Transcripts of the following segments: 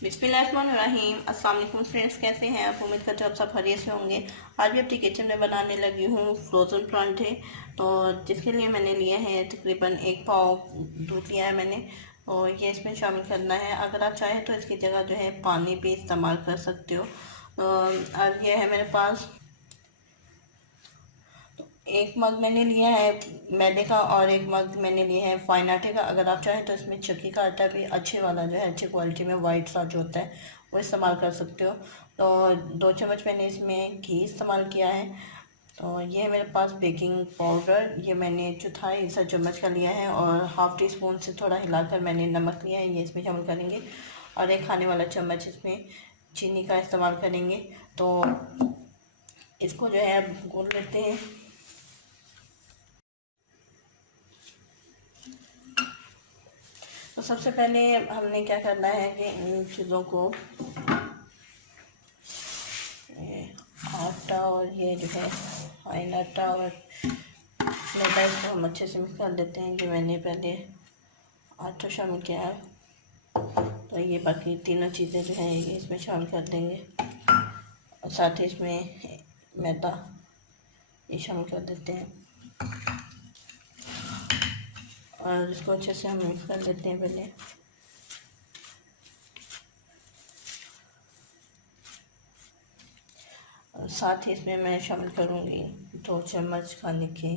बिस्मिल्लाहिर्रहमानिर्रहीम। अस्सलाम वालेकुम फ्रेंड्स, कैसे हैं आप? उम्मीद करते हो आप सब खैरियत से होंगे। आज भी अपनी किचन में बनाने लगी हूँ फ्रोज़न परांठे। तो जिसके लिए मैंने लिए हैं तकरीबन 1 पाव दूध लिया है मैंने, और ये इसमें शामिल करना है। अगर आप चाहें तो इसकी जगह जो है पानी भी इस्तेमाल कर सकते हो। और ये है मेरे पास 1 मग मैंने लिया है मैदे का, और 1 मग मैंने लिया है फाइन आटे का। अगर आप चाहें तो इसमें चक्की का आटा भी अच्छे वाला जो है, अच्छी क्वालिटी में वाइट सा जो होता है, वो इस्तेमाल कर सकते हो। तो 2 चम्मच मैंने इसमें घी इस्तेमाल किया है। तो ये है मेरे पास बेकिंग पाउडर, ये मैंने 1/4 चम्मच का लिया है, और हाफ़ टी स्पून से थोड़ा हिलाकर मैंने नमक लिया है, ये इसमें शामिल करेंगे। और 1 खाने वाला चम्मच इसमें चीनी का इस्तेमाल करेंगे। तो इसको जो है अब घोल लेते हैं। तो सबसे पहले हमने क्या करना है कि इन चीज़ों को, आटा और ये जो है फाइन आटा और मैदा, इसको हम अच्छे से मिक्स कर लेते हैं। जो मैंने पहले आटा शामिल किया है, तो ये बाकी तीनों चीज़ें जो हैं ये इसमें शामिल कर देंगे, और साथ ही इसमें मैदा ये शामिल कर देते हैं, और इसको अच्छे से हम मिक्स कर लेते हैं पहले। साथ ही इसमें मैं शामिल करूँगी 2 चम्मच खाने के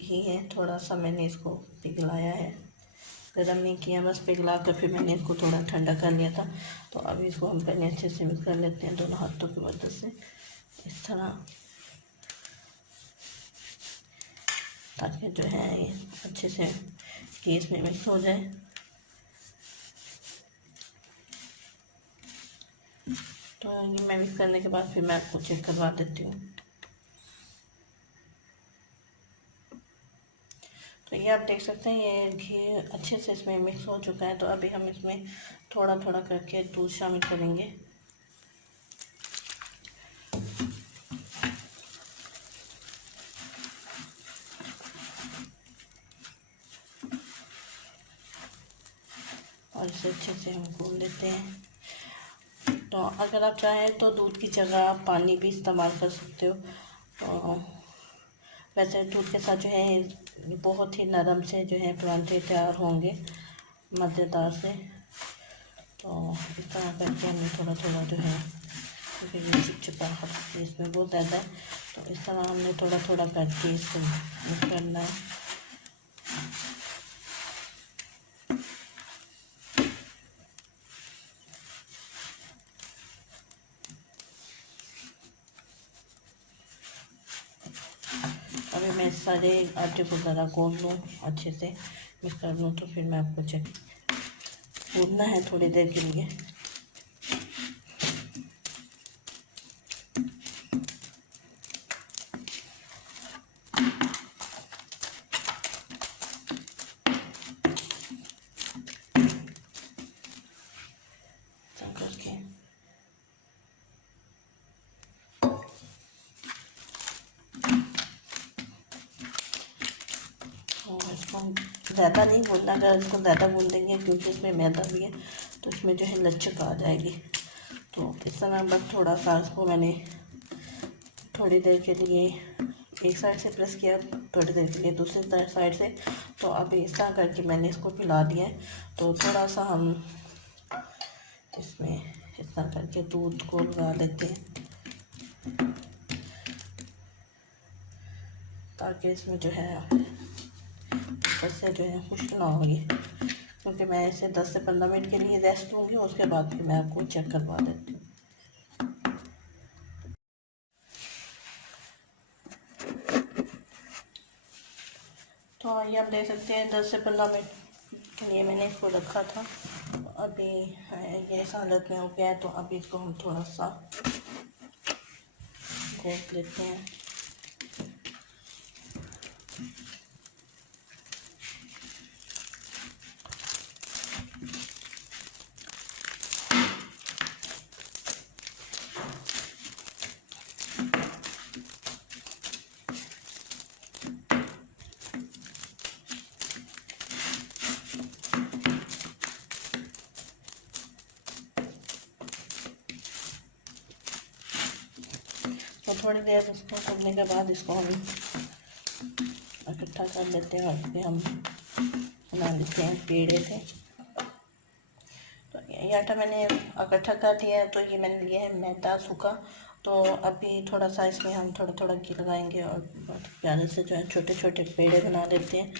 घी है। थोड़ा सा मैंने इसको पिघलाया है, गर्म नहीं किया, बस पिघला कर फिर मैंने इसको थोड़ा ठंडा कर लिया था। तो अभी इसको हम पहले अच्छे से मिक्स कर लेते हैं दोनों हाथों की मदद से, इस तरह, ताकि जो है ये अच्छे से घी इसमें मिक्स हो जाए। तो ये मैं मिक्स करने के बाद फिर मैं आपको चेक करवा देती हूँ। तो ये आप देख सकते हैं ये घी अच्छे से इसमें मिक्स हो चुका है। तो अभी हम इसमें थोड़ा थोड़ा करके दूध शामिल करेंगे। और इसे अच्छे से हम घोल लेते हैं। तो अगर आप चाहें तो दूध की जगह आप पानी भी इस्तेमाल कर सकते हो। तो वैसे दूध के साथ जो है बहुत ही नरम से जो है परांठे तैयार होंगे, मज़ेदार से। तो इस तरह करके हमने थोड़ा थोड़ा जो है, क्योंकि ये चिपचिपाहट इसमें बहुत ज़्यादा है, तो इस तरह हमने थोड़ा थोड़ा करके इसको मिक्स करना है। अभी मैं सारे आटे को ज़रा घोल लूँ, अच्छे से मिक्स कर लूँ, तो फिर मैं आपको चेक भूनना है थोड़ी देर के लिए। करके इसको ज़्यादा नहीं भूनना, अगर इसको ज़्यादा भून देंगे क्योंकि इसमें मैदा भी है, तो इसमें जो है लचक आ जाएगी। तो इस तरह बस थोड़ा सा इसको मैंने थोड़ी देर के लिए एक साइड से प्रेस किया, थोड़ी देर के लिए दूसरी साइड से। तो अभी इस तरह करके मैंने इसको पिला दिया है। तो थोड़ा सा हम इसमें इस तरह करके दूध को लगा लेते हैं, ताकि इसमें जो है ऊपर से जो है खुश्क ना हो ये। क्योंकि मैं इसे 10 से 15 मिनट के लिए रेस्ट दूँगी, उसके बाद फिर मैं आपको चेक करवा देती हूँ। तो ये आप देख सकते हैं 10 से 15 मिनट के लिए मैंने इसको रखा था। तो अभी ये इस हालत में हो गया है। तो अभी इसको हम थोड़ा सा घोट लेते हैं। थोड़ी देर इसको करने के बाद इसको हम इकट्ठा कर लेते हैं और फिर हम बना लेते हैं पेड़े थे। तो ये आटा मैंने इकट्ठा कर लिया है। तो ये मैंने लिया है मैदा सूखा। तो अभी थोड़ा सा इसमें हम थोड़ा थोड़ा घी लगाएंगे और बहुत प्यारे से जो है छोटे छोटे पेड़े बना लेते हैं,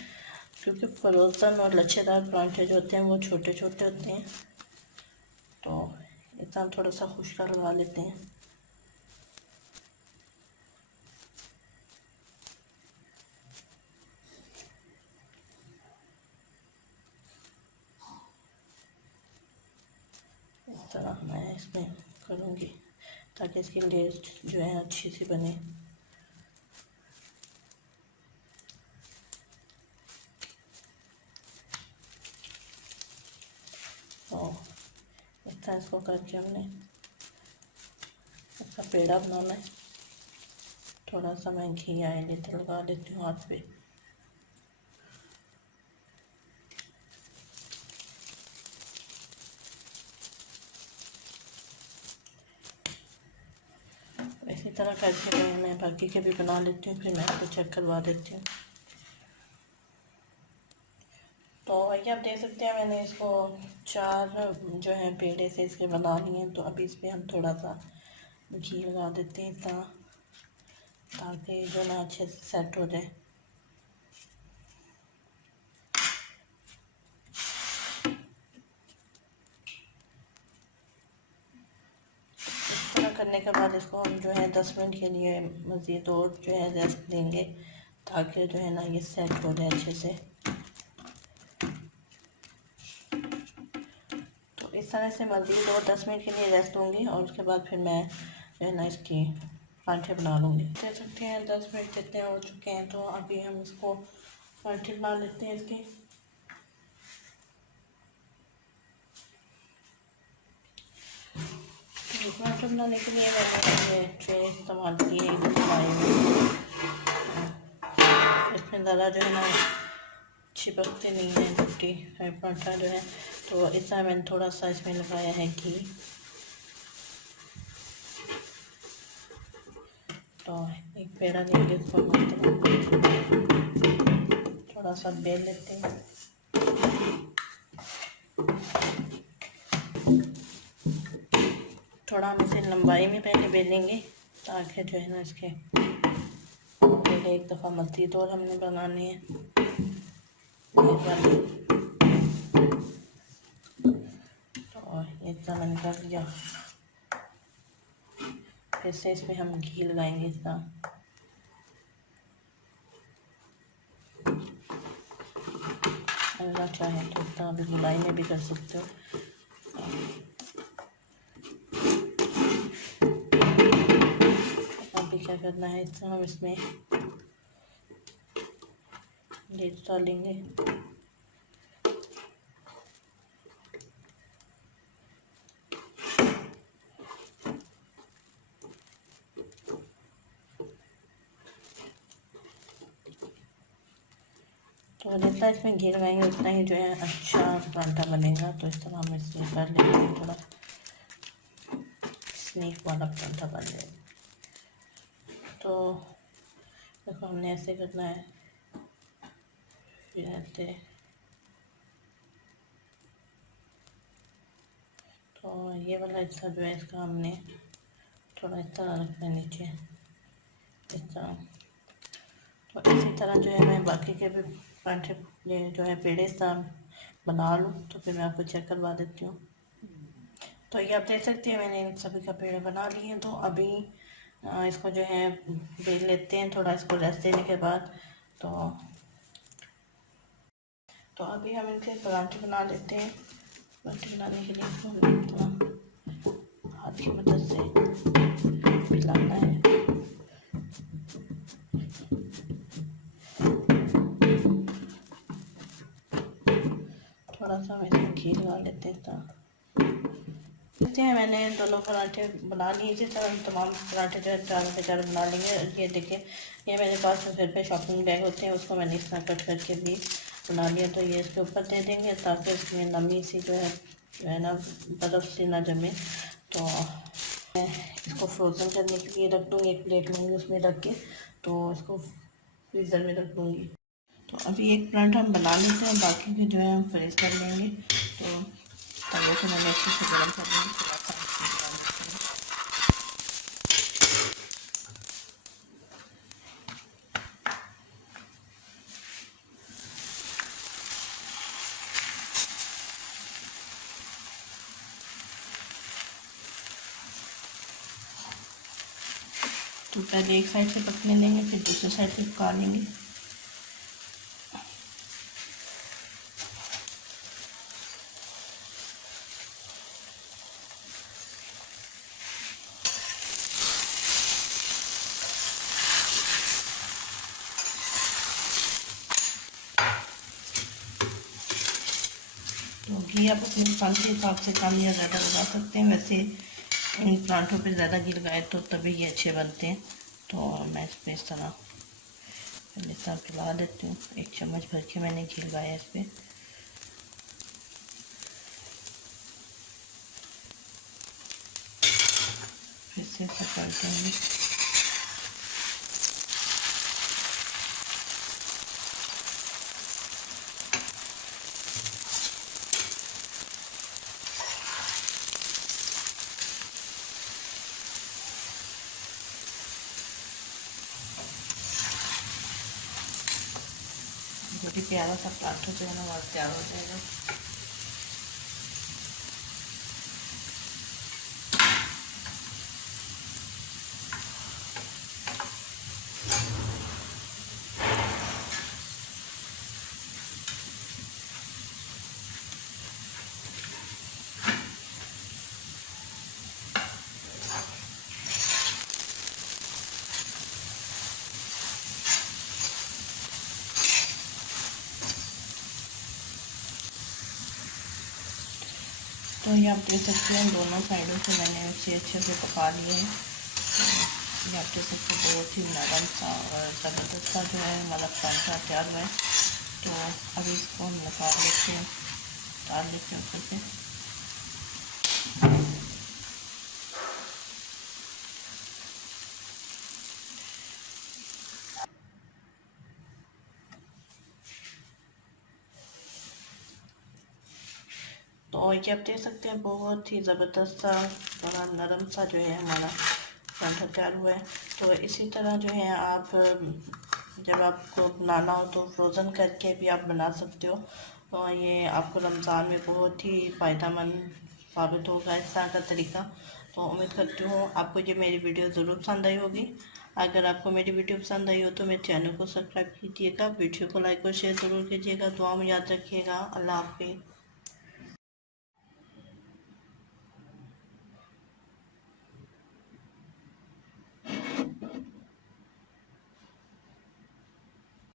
क्योंकि फ्रोज़न और लच्छेदार परांठे जो होते हैं वो छोटे छोटे होते हैं। तो इतना हम थोड़ा सा खुश्का लगा लेते हैं। इस तरह मैं इसमें करूँगी ताकि इसकी लेयर जो है अच्छी सी बने। तो इस तरह इसको करके हमने इसका पेड़ा बनाना है। थोड़ा सा मैं घी आए लेते लगा लेती हूँ हाथ पे। इसी तरह करके मैं बाकी के भी बना लेती हूँ, फिर मैं आपको चेक करवा देती हूँ। तो ये आप देख सकते हैं मैंने इसको 4 जो है पेड़े से इसके बना लिए हैं। तो अभी इस पर हम थोड़ा सा घी लगा देते हैं इतना, ताकि जो ना अच्छे से सेट हो जाए। करने के बाद इसको हम जो है 10 मिनट के लिए मज़ीद और जो है रेस्ट देंगे, ताकि जो है ना ये सेट हो जाए अच्छे से। तो इस तरह से मज़ीद और 10 मिनट के लिए रेस्ट दूँगी और उसके बाद फिर मैं जो है ना इसकी परांठे बना लूँगी। देख सकते हैं 10 मिनट जितने हो चुके हैं। तो अभी हम इसको परांठे बना लेते हैं इसके। पराठा बनाने के लिए मैंने ये ट्रे इस्तेमाल की है इसमें ज़्यादा जो है ना चिपकते नहीं है रोटी पराठा जो है। तो इस तरह मैंने थोड़ा सा इसमें लगाया है घी। तो एक पेड़ा लेंगे, इसको थोड़ा सा बेल लेते हैं। थोड़ा हम इसे लंबाई में पहले बेलेंगे, ताकि जो है ना इसके पहले एक दफ़ा मज़ीद और हमने बनानी है। तो इतना मैंने कर लिया। फिर से इसमें हम घी लगाएंगे इस तरह। अगर चाहें तो इतना अभी गुलाई में भी कर सकते हो। क्या करना है, इस तरह हम इसमें लीड डालेंगे। तो जितना इसमें घी लगाएंगे उतना ही जो है अच्छा परांठा बनेगा। तो इस तरह हम इसमें कर लेंगे, थोड़ा स्नीक वाला परांठा बन जाएगा। तो देखो हमने ऐसे करना है, फिर ऐसे। तो ये वाला हिस्सा जो है इसका हमने थोड़ा इस तरह रखना है नीचे, इस तरह। तो इसी तरह जो है मैं बाकी के भी परांठे ये जो है पेड़े इस तरह बना लूँ, तो फिर मैं आपको चेक करवा देती हूँ। तो ये आप देख सकते हैं मैंने इन सभी का पेड़ बना लिए हैं। तो अभी इसको जो है बेल लेते हैं थोड़ा इसको रेस्ट देने के बाद। तो अभी हम इनके परांठे बना लेते हैं। परांठे बनाने के लिए इसको हमें थोड़ा हाथ की मदद से मिलाना है। थोड़ा सा हम इसमें घी लगा लेते हैं। देखते हैं मैंने दोनों पराठे बना लिए। इसी तरह तमाम पराठे जो है 4 से 4 बना लेंगे। ये देखिए, ये मेरे पास घर पे शॉपिंग बैग होते हैं, उसको मैंने इस तरह कट करके भी बना लिया। तो ये इसके ऊपर दे देंगे ताकि इसमें नमी सी जो है ना बर्फ़ सी ना जमे। तो इसको फ्रोज़न करने के लिए रख दूँगी, एक प्लेट लूँगी, उसमें रख के तो इसको फ्रीज़र में रख दूँगी। तो अभी एक पराठा हम बना लेते हैं, बाकी के जो है हम फ्रीज़ कर लेंगे। तो तवे को मैंने अच्छे से गर्म कर लिया, थोड़ा सा इसमें डाल देते हैं। तो पहले एक साइड से पकने लेंगे, फिर दूसरी साइड से पका लेंगे। तो घी आप अपने पसंद के हिसाब से कम या ज़्यादा लगा सकते हैं। वैसे इन पराठों पे ज़्यादा घी लगाए तो तभी ये अच्छे बनते हैं। तो मैं इस पर इस तरह पहले सब खिला देती हूँ। 1 चम्मच भर के मैंने घी लगाया इस पर। फिर से सब कर देंगे। बहुत ही प्यारा सा पराठा जो है ना बहुत तैयार हो जाएगा। तो ये आप देख सकते हैं दोनों साइडों से मैंने उसे अच्छे से पका लिए हैं। तो ये आप देख सकते हैं बहुत ही नरम सा और ज़बरदस्त सा जो है हमारा पराठा तैयार हुआ है। तो अभी इसको हम निकाल लेते हैं, डाल लेते हैं ऊपर से। तो ये आप देख सकते हैं बहुत ही ज़बरदस्त सा बड़ा नरम सा जो है हमारा पराठा तैयार हुआ है। तो इसी तरह जो है आप जब आपको बनाना हो तो फ्रोज़न करके भी आप बना सकते हो। और ये आपको रमज़ान में बहुत ही फ़ायदेमंद साबित होगा इस तरह का तरीका। तो उम्मीद करती हूँ आपको ये मेरी वीडियो ज़रूर पसंद आई होगी। अगर आपको मेरी वीडियो पसंद आई हो तो मेरे चैनल को सब्सक्राइब कीजिएगा, वीडियो को लाइक और शेयर ज़रूर कीजिएगा। दुआ में याद रखिएगा। अल्लाह हाफ़िज़।